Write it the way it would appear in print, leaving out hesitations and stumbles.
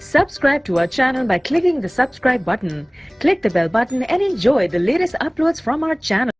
Subscribe to our channel by clicking the subscribe button. Click the bell button and enjoy the latest uploads from our channel.